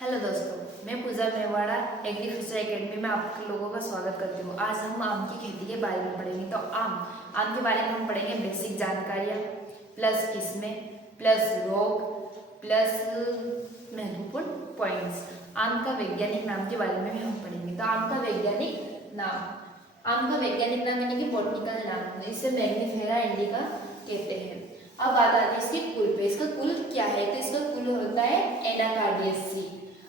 Hello दोस्तों, मैं पूजा Mewada agriculture academy में आप लोगों का स्वागत करती हूँ। आज हम आम की खेती के बारे में पढ़ेंगे। तो आम के बारे में हम पढ़ेंगे बेसिक जानकारियाँ, प्लस किस्में, प्लस रोग, प्लस महत्वपूर्ण पॉइंट्स। आम का वैज्ञानिक नाम के बारे में भी हम पढ़ेंगे। तो आम का वैज्ञानिक नाम यानी कि बॉटनिकल नाम, इसे मैंगिफेरा इंडिका कहते हैं। अब बात आती है इसके कुल पे। इसका कुल क्या है? तो इसका कुल होता है एनाकार्डियेसी।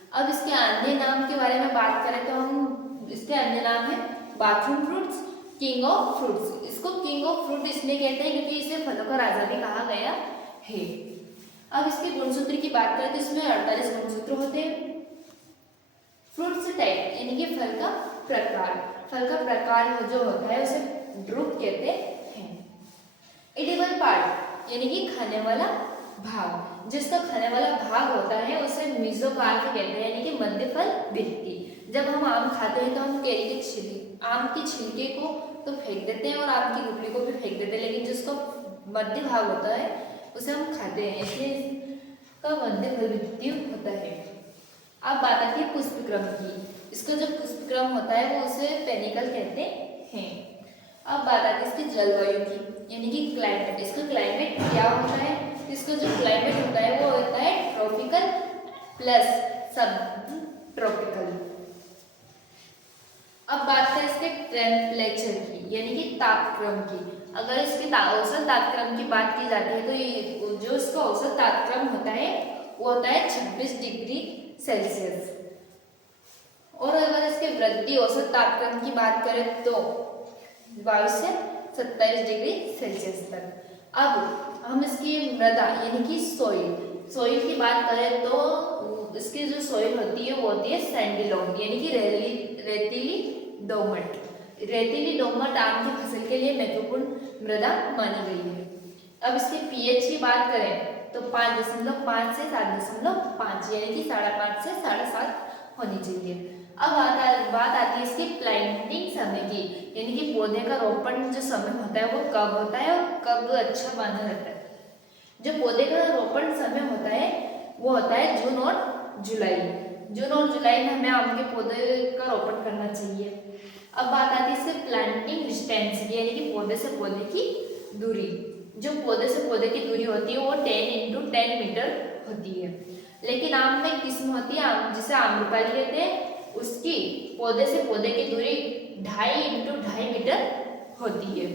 अब इसके अन्य नाम के बारे में बात करें तो हम इसके अन्य नाम है bathroom fruits, king of fruits. इसको किंग ऑफ फ्रूट इसलिए कहते हैं क्योंकि इसे फलों का राजा भी कहा गया है। अब इसके गुणसूत्र की बात करें तो इसमें 48 गुणसूत्र होते हैं। फ्रूट्स टाइप यानी कि फल का प्रकार जो होता है उसे ड्रुप कहते हैं। एडिबल पार्ट यानी कि खाने वाला भाग, जिसका खाने वाला भाग होता है उसे मेसोकार्प कहते हैं, यानी कि मध्य फल भित्ति। जब हम आम खाते हैं तो हम आम की छिलके को तो फेंक देते हैं और आम की गुठली को भी फेंक देते हैं, लेकिन जिसका मध्य भाग होता है उसे हम खाते हैं, इसलिए इसका मध्य फल भित्ति होता है। अब बात आती है पुष्पक्रम की। इसका जो पुष्पक्रम होता है वो उसे पेनिकल कहते हैं। अब बात आती है इसकी जलवायु की, यानी कि क्लाइमेट। इसका क्लाइमेट क्या होता है? इसका जो क्लाइमेट होता है वो होता है ट्रॉपिकल प्लस सब ट्रॉपिकल। अब बात करें इसके टेम्परेचर की, यानी कि तापक्रम की। अगर इसके औसत तापक्रम की बात की जाती है तो ये जो इसका औसत तापक्रम होता है वो होता है 26 डिग्री सेल्सियस। और अगर इसके वृद्धि औसत तापक्रम की बात करें तो 22 से 27 डिग्री सेल्सियस तक। अब हम इसकी मृदा यानी कि सॉइल की बात करें तो इसकी जो सॉइल होती है वो होती है सैंडी लॉन, यानी कि रेतीली दोमट आम की फसल के लिए महत्वपूर्ण मृदा मानी गई है। अब इसके पीएच की बात करें तो 5.5 से 7.5 यानी कि 5.5 से 7.5 होनी चाहिए। अब बात आती है इसकी प्लांटिंग समय की, यानी कि पौधे का रोपण जो समय होता है वो कब होता है और कब अच्छा माना जाता है। जो पौधे का रोपण समय होता है वो होता है जून और जुलाई में हमें आम के पौधे का रोपण करना चाहिए। अब बात आती है इससे प्लांटिंग डिस्टेंस की, यानी कि पौधे से पौधे की दूरी। जो पौधे से पौधे की दूरी होती है वो 10 × 10 मीटर होती है। लेकिन आम में किस्म होती है जिसे आम्रपाली कहते हैं, उसकी पौधे से पौधे की दूरी 2.5 × 2.5 मीटर होती है।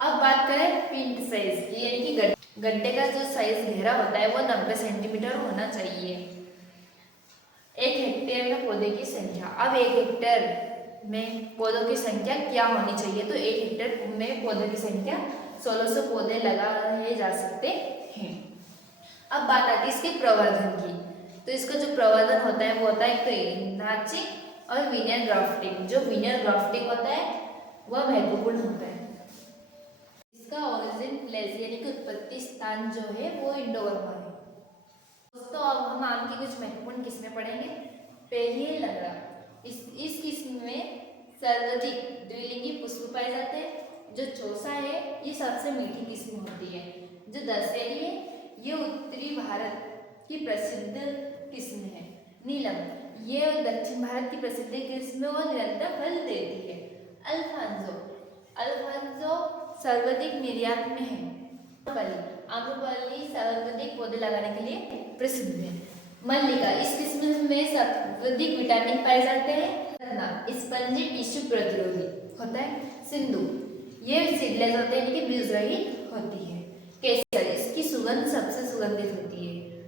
अब बात करें पिंट साइज की, यानी कि गड्ढे का जो साइज गहरा होता है वो 90 सेंटीमीटर होना चाहिए। 1 हेक्टेयर में पौधे की संख्या। अब 1 हेक्टेयर में पौधों की संख्या क्या होनी चाहिए? तो 1 हेक्टेयर में पौधों की संख्या 1600 पौधे लगाए जा सकते हैं। अब बात आती है इसके प्रवर्धन की। तो इसका जो प्रवर्धन होता है वो होता है तो नाचिंग और विनियर ग्राफ्टिंग। जो विनियर ग्राफ्टिंग होता है वह महत्वपूर्ण होता है। इसका ओरिजिन प्लेस यानी कि उत्पत्ति स्थान जो है वो इंडोबर्मा है। दोस्तों अब हम आम की कुछ महत्वपूर्ण किस्में पढ़ेंगे। पहली है लंगड़ा। इस किस्म में सर्वाधिक द्विलिंगी पुष्प पाए जाते हैं। जो चौसा है ये सबसे मीठी किस्म होती है। जो दशहरी है ये उत्तरी भारत की प्रसिद्ध किस्म है। नीलम ये दक्षिण भारत की प्रसिद्ध किस्म है और निरंतर फल देती है। अल्फांसो सर्वाधिक निर्यात में है। आम्रपाली सर्वाधिक पौधे लगाने के लिए प्रसिद्ध है। मल्लिका इस किस्म में सर्वाधिक विटामिन पाए जाते हैं। स्पंजी टिश्यू प्रतिरोधी होता है। सिंधु ये सीडलेस होते हैं, यानी कि बीज रहित होती है। केसर इसकी सुगंध सबसे सुगंधित होती है।